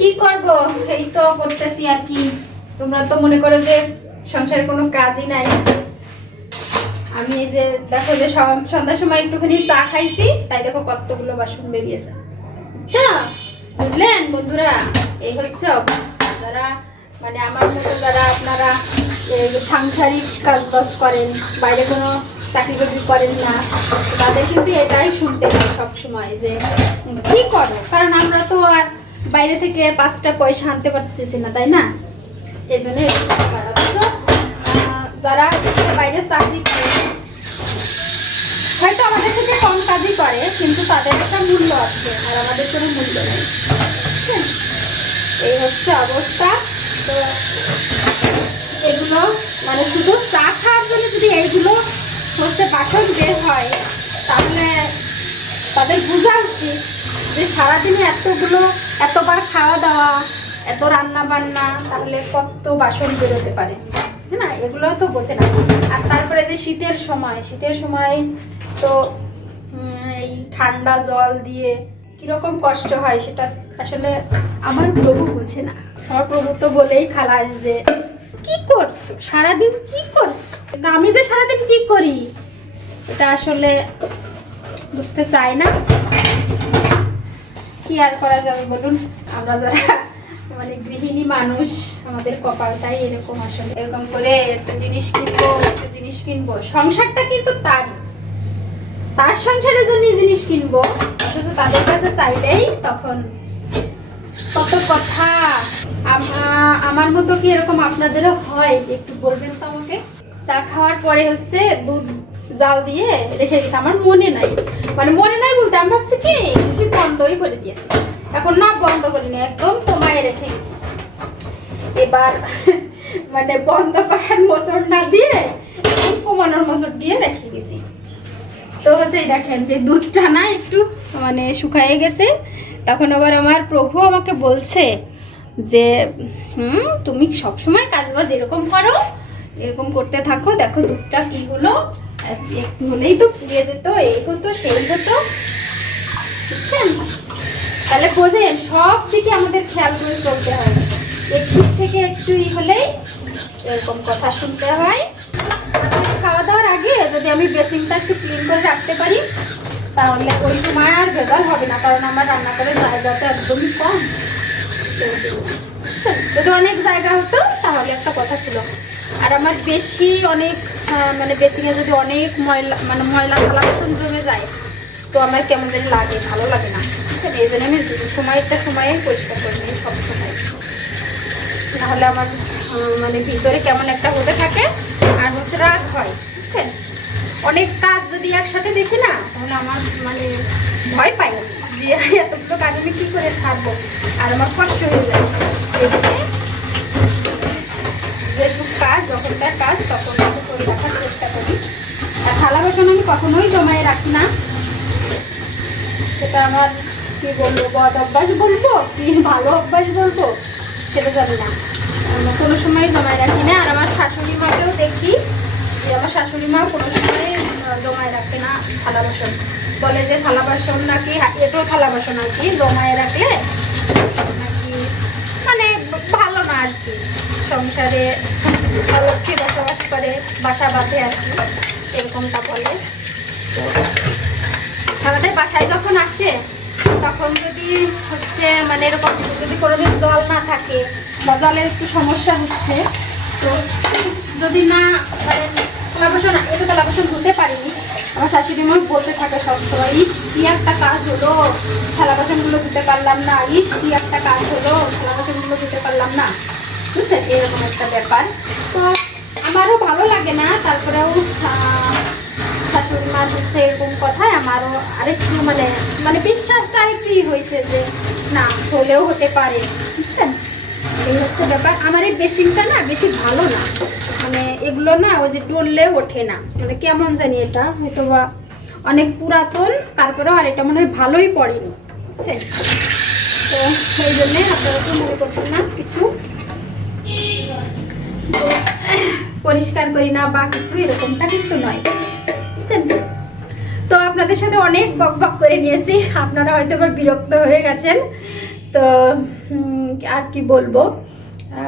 কি করব, এই তো করতেছি আর কি। তোমরা তো মনে করো যে সংসারে কোনো কাজই নাই। আমি এই যে দেখো যে সন্ধ্যার সময় একটুখানি চা খাইছি, তাই দেখো কতগুলো বাসন বেরিয়েছে। আচ্ছা, বুঝলেন বন্ধুরা? এই হচ্ছে অবস্থা। যারা মানে আমার মতো যারা আপনারা সাংসারিক কাজ বাজ করেন, বাইরে কোনো চাকরি বাকরি করেন না, তাদের কিন্তু এটাই শুনতে হয় সবসময় যে কি করো। কারণ আমরা তো আর বাইরে থেকে 5টা পয়সা আনতে পারতেছি না, তাই না? এই জন্য যারা বাইরে চাকরি করে হয়তো আমাদের থেকে কম কাজই করে, কিন্তু তাদের একটা মূল্য আছে আর আমাদের কোনো মূল্য নেই। এই হচ্ছে অবস্থা। তো এগুলো মানে শুধু চা খাওয়ার জন্য যদি এইগুলো হচ্ছে বাসন বের হয়, তাহলে তাদের বোঝা উচিত যে সারাদিনে এতবার খাওয়া দাওয়া, এত রান্না বান্না, তাহলে কত বাসন বেরোতে পারে, হ্যাঁ না? এগুলো তো বোঝে না। আর তারপরে যে শীতের সময় তো এই ঠান্ডা জল দিয়ে কিরকম কষ্ট হয়, সেটা আসলে আমার প্রভু বোঝে না। আমার প্রভু তো বলেই খালাস যে কি করছো সারাদিন, কি করছো। কিন্তু আমি যে সারাদিন কি করি এটা আসলে বুঝতে চাই না। কি আর করা যাবে বলুন? আমরা যারা মানে গৃহিণী মানুষ, আমাদের কপালটাই এরকম। আসলে এরকম করে একটা জিনিস কিনবো, সংসারটা কিন্তু তার সংসারের জন্য জিনিস কিনবো, অথচ তাদের কাছে চাইলেই তখন কত কথা। আমার মতো কি এরকম আপনাদেরও হয়? একটু বলবেন তো আমাকে। চা খাওয়ার পরে হচ্ছে দুধ জাল দিয়ে রেখে গেছে, আমার মনে নাই, মানে মনে নাই বলতে আমি ভাবছি কি বন্ধই করে দিয়েছি। এখন না, বন্ধ করিনি, একদম কমায় রেখে গেছি। এবার মানে বন্ধ করার মোচড় না দিয়ে কমানোর মোচড় দিয়ে রেখে গেছি। তো হচ্ছে দেখেন যে দুধটা না একটু মানে শুকায়ে গেছে। তখন আবার আমার প্রভু আমাকে বলছে যে তুমি সবসময় কাজবাজ এরকম করো, এরকম করতে থাকো, দেখো দুধটা কি হলো, একটু হলেই তো পুড়িয়ে যেত, এই হতো সেই হতো, বুঝছেন? তাহলে বোঝেন, সব দিকে আমাদের খেয়াল করে চলতে হয়। একটু থেকে একটু হলেই এরকম কথা শুনতে হয়। খাওয়া দাওয়ার আগে যদি আমি বেসিনটা একটু ক্লিন করে রাখতে পারি, তাহলে ওই সময় আর ভেজাল হবে না। কারণ আমার রান্নাঘরের জায়গাটা একদমই কম। যদি অনেক জায়গা হতো তাহলে একটা কথা ছিল। আর আমার বেশি অনেক মানে বেসিনে যদি অনেক ময়লা থালা বাসন জমে যায়, তো আমার কেমন যেন লাগে, ভালো লাগে না। এই জন্য আমি সময়ে পরিষ্কার করে নিই সবসময়, নাহলে আমার মানে ভিতরে কেমন একটা হতে থাকে আর হচ্ছে রাগ হয়, বুঝছেন? অনেক কাজ যদি একসাথে দেখি না, তাহলে আমার মানে ভয় পাই যে এতগুলো কাজ আমি কী করে থাকবো, আর আমার কষ্ট হয়ে যায়। যেটুকু কাজ যখনকার কাজ তখন আমি করে রাখার চেষ্টা করি। আর থালা বাসন আমি কখনোই জমায়ে রাখি না। সেটা আমার কি বলবো, বদ অভ্যাস বলবো কি ভালো অভ্যাস বলবো সেটা জানি না, কোনো সময় জমায় রাখি না। আর আমার শাশুড়ি মাকেও দেখি যে আমার শাশুড়ি মাও কোনো সময় জমায় রাখে না থালা বাসন। বলে যে থালা বাসন নাকি, এটাও থালা বাসন আর কি জমায় রাখলে নাকি মানে ভালো না আর কি, সংসারে লক্ষ্মী বসবাস করে, বাসা বাঁধে আর কি, এরকমটা বলে। তো আমাদের বাসায় যখন আসে তখন যদি হচ্ছে মানে এরকম যদি কোনোদিন জল না থাকে বা জলের একটু সমস্যা হচ্ছে, তো যদি না মানে থালা বাসন, একটু থালা বাসন ধুতে পারিনি, আমার শাশুড়ি মা বলতে থাকে সবসময়, ইস কি একটা কাজ হলো, থালা বাসনগুলো ধুতে পারলাম না, ইস কি একটা কাজ হলো, থালা বাসনগুলো ধুতে পারলাম না, বুঝছেন? এরকম একটা ব্যাপার। তো আমারও ভালো লাগে না, তারপরেও শাশুড়ি মার হচ্ছে এরকম কথায় আমারও আরেকটু মানে বিশ্বাসটা আরেকটু হয়েছে যে না, হলেও হতে পারে, বুঝছেন? এই হচ্ছে ব্যাপার। আমার এই বেসিনটা না বেশি ভালো না, মানে এগুলো না ওই যে ডললে ওঠে না, মানে কেমন জানি, এটা হয়তো বা অনেক পুরাতন, তারপরেও আর এটা মনে হয় ভালোই পড়েনি, বুঝছেন? তো এই জন্যে আপনারা তো মনে করছেন না কিছু পরিষ্কার করি না বা কিছু, এরকমটা কিন্তু নয়, বুঝছেন? তো আপনাদের সাথে অনেক বক বক করে নিয়েছি, আপনারা হয়তো বা বিরক্ত হয়ে গেছেন। তো আর কি বলবো,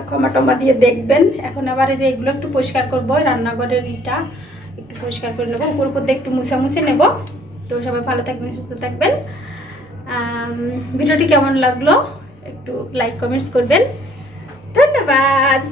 ক্ষমা টমা দিয়ে দেখবেন। এখন আবার এই যে এগুলো একটু পরিষ্কার করবো, রান্নাঘরের ইটা একটু পরিষ্কার করে নেবো, উপর উপর দিয়ে একটু মুছে নেবো। তো সবাই ভালো থাকবেন, সুস্থ থাকবেন। ভিডিওটি কেমন লাগলো একটু লাইক কমেন্টস করবেন। ধন্যবাদ।